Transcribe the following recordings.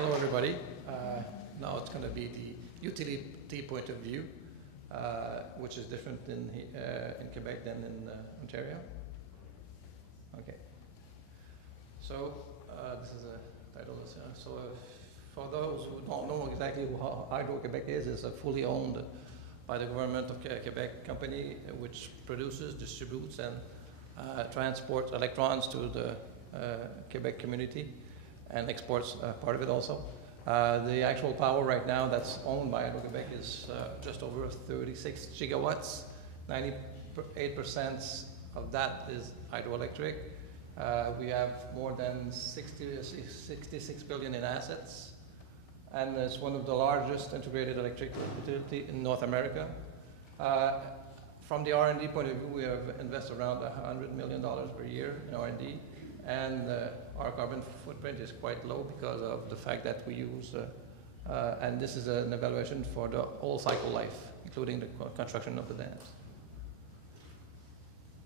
Hello, everybody. Now it's going to be the utility point of view, which is different in Quebec than in Ontario. Okay. So this is a title. So for those who don't know exactly how Hydro-Quebec is, it's a fully owned by the government of Quebec company, which produces, distributes, and transports electrons to the Quebec community and exports part of it also. The actual power right now that's owned by Hydro-Quebec is just over 36 gigawatts. 98% of that is hydroelectric. We have more than 66 billion in assets, and it's one of the largest integrated electric utility in North America. From the R&D point of view, we have invested around $100 million per year in R&D, and our carbon footprint is quite low because of the fact that we use, and this is an evaluation for the whole cycle life, including the construction of the dams.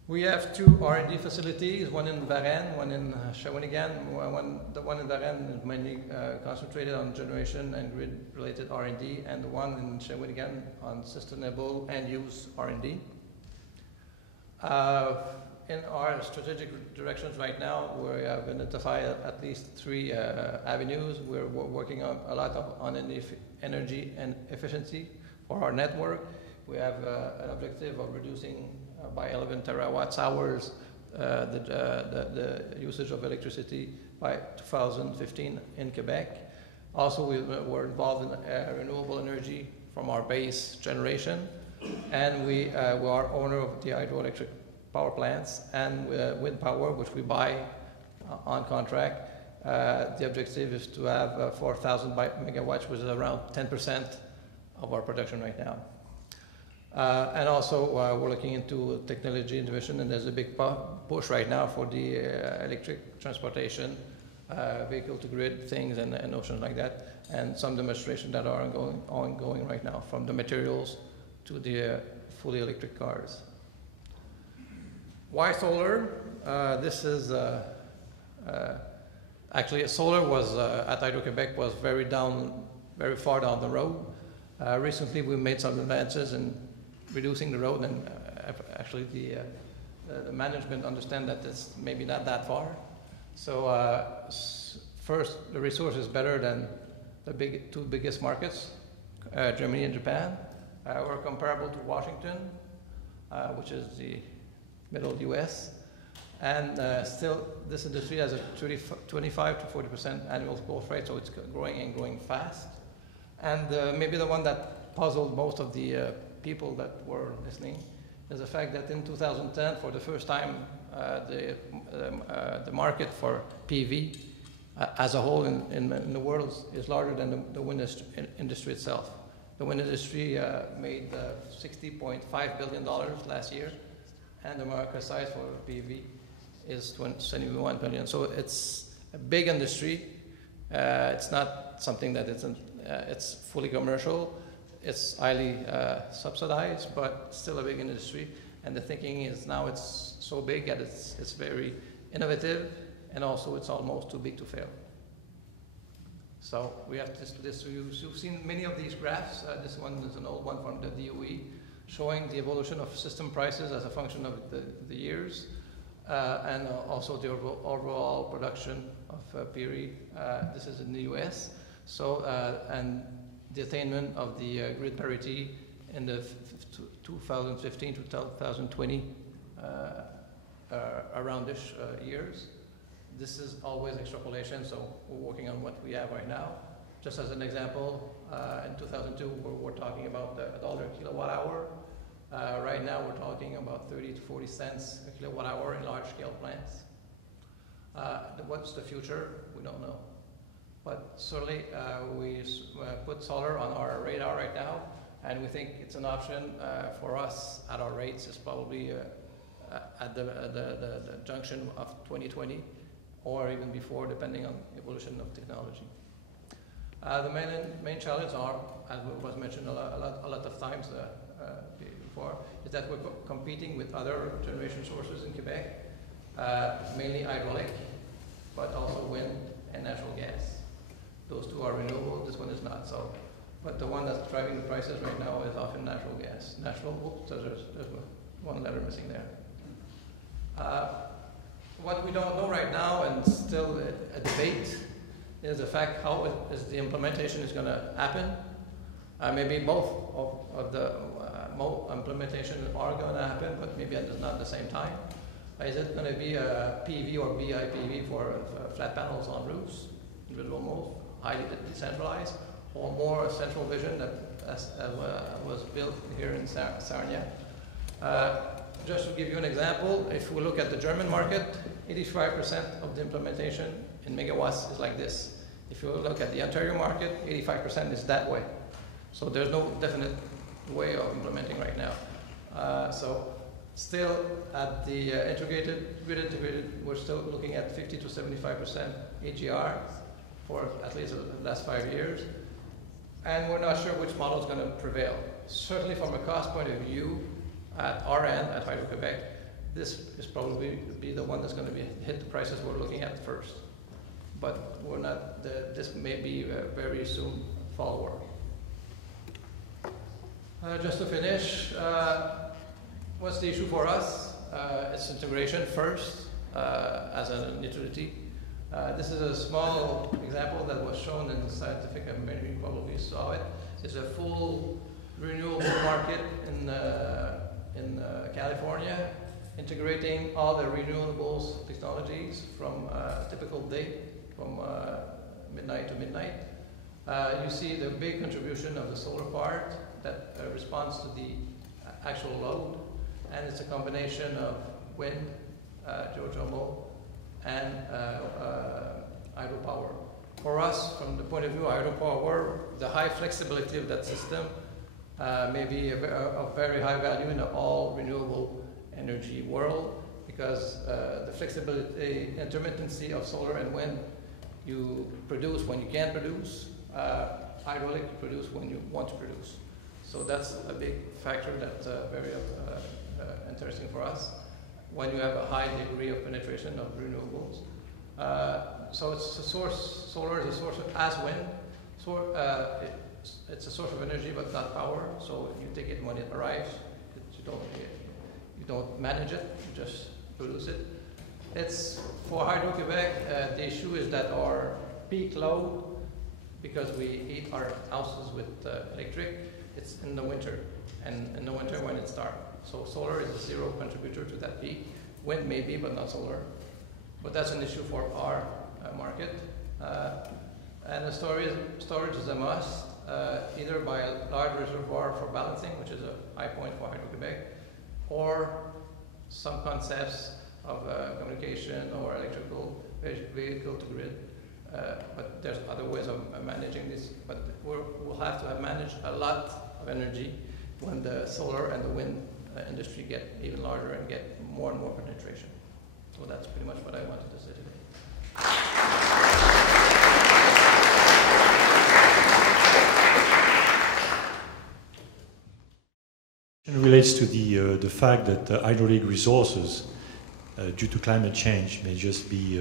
We have two R&D facilities, one in Varennes, one in Shawinigan. The one in Varennes is mainly concentrated on generation and grid-related R&D, and the one in Shawinigan on sustainable end-use R&D. In our strategic directions right now, we have identified at least three avenues. We're working on a lot on energy and efficiency for our network. We have an objective of reducing by 11 terawatts hours the usage of electricity by 2015 in Quebec. Also, we're involved in renewable energy from our base generation, and we are owner of the hydroelectric power plants and wind power, which we buy on contract. The objective is to have 4,000 megawatts, which is around 10% of our production right now. And also, we're looking into technology innovation, and there's a big push right now for the electric transportation, vehicle-to-grid things, and notions like that, and some demonstrations that are ongoing right now, from the materials to the fully electric cars. Why solar? This is actually solar was at Hydro-Quebec was very far down the road. Recently, we made some advances in reducing the road, and actually the management understand that it's maybe not that far. So first, the resource is better than the two biggest markets, Germany and Japan. We're comparable to Washington, which is the middle US, and still this industry has a 25 to 40% annual growth rate, so it's growing and growing fast. And maybe the one that puzzled most of the people that were listening is the fact that in 2010, for the first time, the market for PV as a whole in the world is larger than the wind industry itself. The wind industry made $60.5 billion last year, and the market size for PV is 21 billion. So it's a big industry. It's not something that it's fully commercial. It's highly subsidized, but still a big industry. And the thinking is now it's so big that it's very innovative, and also it's almost too big to fail. So we have this. You've seen many of these graphs. This one is an old one from the DOE, showing the evolution of system prices as a function of the years, and also the overall production of PRE. This is in the US. So, and the attainment of the grid parity in the 2015 to 2020 around-ish years. This is always extrapolation, so we're working on what we have right now. Just as an example, in 2002, we're talking about $1 a kilowatt hour. Right now, we're talking about 30 to 40 cents a kilowatt hour in large-scale plants. What's the future? We don't know. But certainly, we put solar on our radar right now, and we think it's an option for us at our rates. Is probably at the junction of 2020, or even before, depending on evolution of technology. The main challenges are, as was mentioned a lot of times before, is that we're competing with other generation sources in Quebec, mainly hydraulic, but also wind and natural gas. Those two are renewable, this one is not. So, but the one that's driving the prices right now is often natural gas. So there's one letter missing there. What we don't know right now, and still a debate, is the fact how is the implementation is going to happen. Maybe both of the implementation are going to happen, but maybe not at the same time. Is it going to be a PV or BIPV for flat panels on roofs, individual modes, highly decentralized, or more a central vision that was built here in Sarnia? Just to give you an example, if we look at the German market, 85% of the implementation in megawatts is like this. If you look at the Ontario market, 85% is that way. So there's no definite way of implementing right now. So still at the grid integrated, we're still looking at 50 to 75% AGR for at least the last 5 years. And we're not sure which model is going to prevail. Certainly from a cost point of view, at our end, at Hydro-Québec, this is probably be the one that's going to hit the prices we're looking at first. But we're not, this may be a very soon follower. Just to finish, what's the issue for us? It's integration first as an utility. This is a small example that was shown in the scientific, many you probably saw it. It's a full renewable market in California, integrating all the renewables technologies from a typical day, from midnight to midnight. You see the big contribution of the solar part that responds to the actual load, and it's a combination of wind, geothermal, and hydropower. For us, from the point of view of hydropower, the high flexibility of that system may be of very high value in the all renewable energy world, because the flexibility, intermittency of solar and wind, you produce when you can produce, hydraulic you produce when you want to produce. So that's a big factor that's very interesting for us when you have a high degree of penetration of renewables. So it's a source, solar is a source of, as wind, it's a source of energy but not power, so you take it when it arrives, you don't manage it, you just produce it. It's for Hydro-Québec, the issue is that our peak load, because we heat our houses with electric, it's in the winter, and in the winter when it's dark. So solar is a zero contributor to that peak. Wind maybe, but not solar. But that's an issue for our market. And the storage is a must, either by a large reservoir for balancing, which is a high point for Hydro-Québec, or some concepts of communication or electrical vehicle to grid. But there's other ways of managing this. But we'll have to have managed a lot of energy when the solar and the wind industry get even larger and get more and more penetration. So that's pretty much what I wanted to say today. It relates to the fact that hydraulic resources, due to climate change, may just be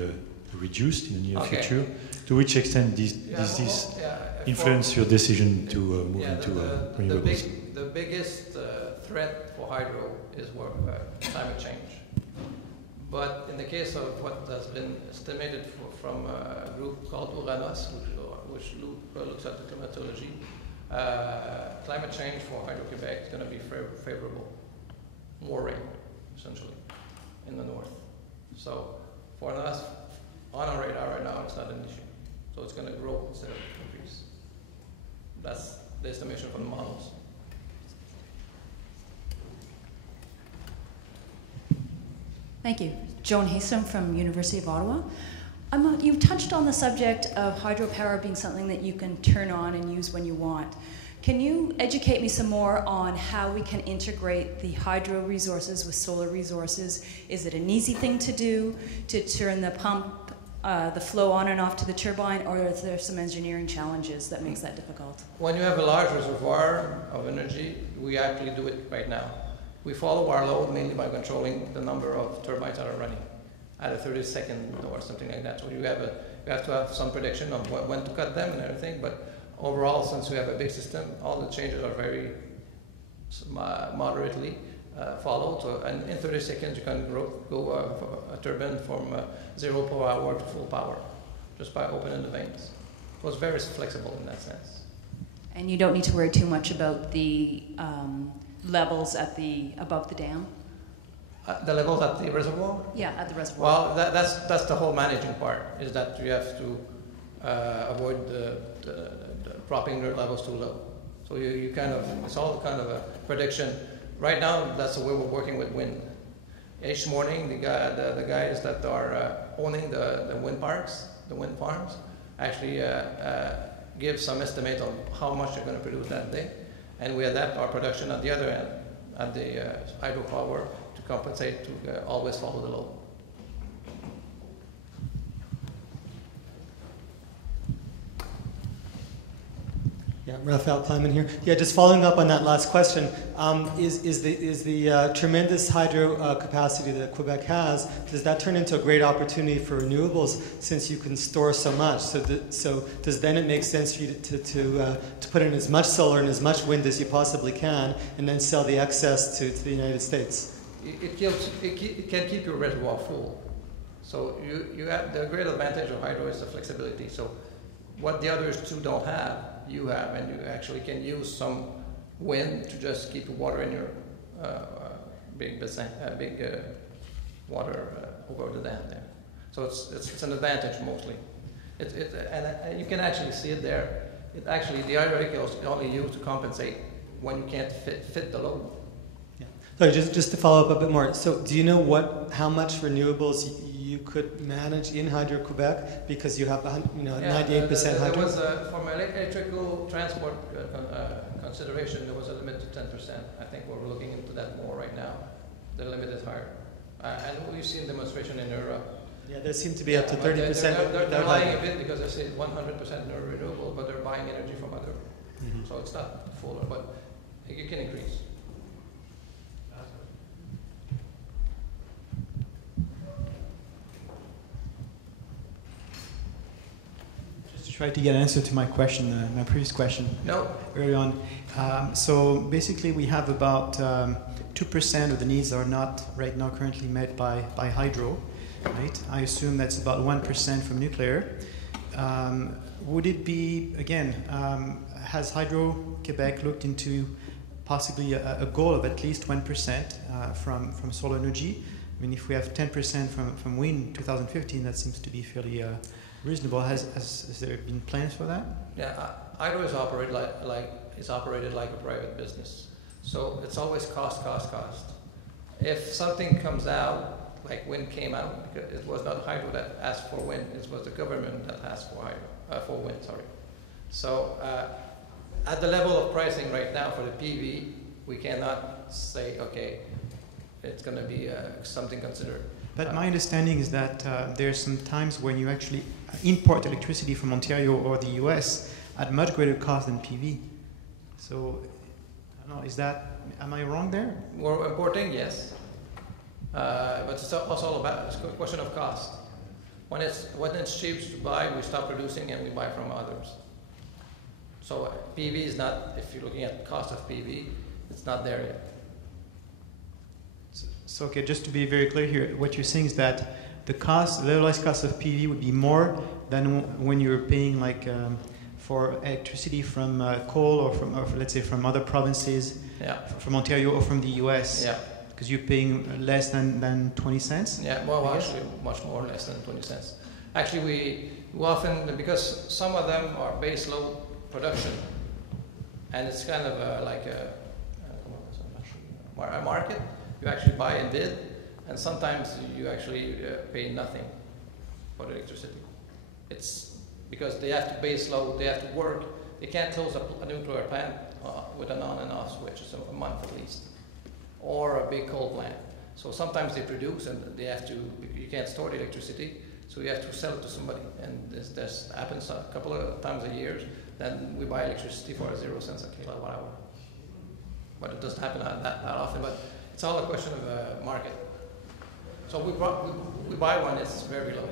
reduced in the near future. To which extent does this influence your decision to move into renewables? The biggest threat for hydro is climate change. But in the case of what has been estimated from a group called Uranos, which looks at the climatology, climate change for Hydro-Québec is going to be favorable. More rain, essentially, in the north. So for us, on our radar right now, it's not an issue. So it's going to grow instead of increase. That's the estimation from the models. Thank you. Joan Haysom from University of Ottawa. You've touched on the subject of hydropower being something that you can turn on and use when you want. Can you educate me some more on how we can integrate the hydro resources with solar resources? Is it an easy thing to do, to turn the pump, the flow on and off to the turbine, or is there some engineering challenges that makes that difficult? When you have a large reservoir of energy, we actually do it right now. We follow our load mainly by controlling the number of turbines that are running. at a 30-second or something like that. So you have to have some prediction of when to cut them and everything. But overall, since we have a big system, all the changes are very moderately followed. So, and in 30 seconds, you can go a turbine from 0 power to full power just by opening the vanes. So it's very flexible in that sense. And you don't need to worry too much about the levels above the dam? The levels at the reservoir? Yeah, at the reservoir. Well, that's the whole managing part, is that you have to avoid the dropping the levels too low. So you kind of, it's all kind of a prediction. Right now, that's the way we're working with wind. Each morning, the guys that are owning the wind parks, the wind farms, actually give some estimate of how much they're going to produce that day. And we adapt our production at the other end, at the hydropower, to compensate, to always follow the load. Yeah, Raphael Kleiman here. Yeah, just following up on that last question, is the tremendous hydro capacity that Quebec has, does that turn into a great opportunity for renewables since you can store so much? So does then it make sense for you to put in as much solar and as much wind as you possibly can, and then sell the excess to the United States? It can keep your reservoir full. So you have the great advantage of hydro is the flexibility. So what the others two don't have, you have, and you actually can use some wind to just keep the water in your big water over the dam there. So it's an advantage mostly. And you can actually see it there. It actually, the hydraulic is only used to compensate when you can't fit the load. Yeah. So just to follow up a bit more. So do you know how much renewables you could manage in Hydro-Quebec, because you have 98% hydro? There was from electrical transport consideration, there was a limit to 10%. I think we're looking into that more right now. The limit is higher. And we've seen demonstration in Europe. Yeah, there seem to be up to 30%. They're lying a bit because they say 100% renewable, but they're buying energy from other. Mm-hmm. So it's not full, but you can increase. Try to get an answer to my question, my previous question. No. Early on. So basically, we have about 2% of the needs are not right now currently met by hydro, right? I assume that's about 1% from nuclear. Would it be, again, has Hydro-Quebec looked into possibly a goal of at least 1% from solar energy? I mean, if we have 10% from wind in 2015, that seems to be fairly reasonable. Has there been plans for that? Yeah, hydro is operated like a private business. So it's always cost. If something comes out, like wind came out, because it was not hydro that asked for wind, it was the government that asked for wind, sorry. So at the level of pricing right now for the PV, we cannot say, okay, it's going to be something considered. But my understanding is that there are some times when you actually import electricity from Ontario or the US at much greater cost than PV. So, I don't know, am I wrong there? We're importing, yes. But it's also it's a question of cost. When it's cheap to buy, we stop producing and we buy from others. So PV is not, if you're looking at cost of PV, it's not there yet. So, okay, just to be very clear here, what you're saying is that the levelized cost of PV would be more than when you're paying for electricity from coal or let's say from other provinces, yeah, from Ontario or from the US. Yeah. Because you're paying less than 20 cents? Yeah, well actually much more, less than 20 cents. Actually, we often, because some of them are base load production, and it's kind of like a market. You actually buy and bid, and sometimes you actually pay nothing for the electricity. It's because they have to base load, they have to work. They can't close a nuclear plant with an on and off switch, so a month at least, or a big coal plant. So sometimes they produce and they have to, you can't store the electricity, so you have to sell it to somebody. And this happens a couple of times a year. Then we buy electricity for 0 cents a kilowatt hour. But it doesn't happen that often. But it's all a question of market. So we buy one, it's very low.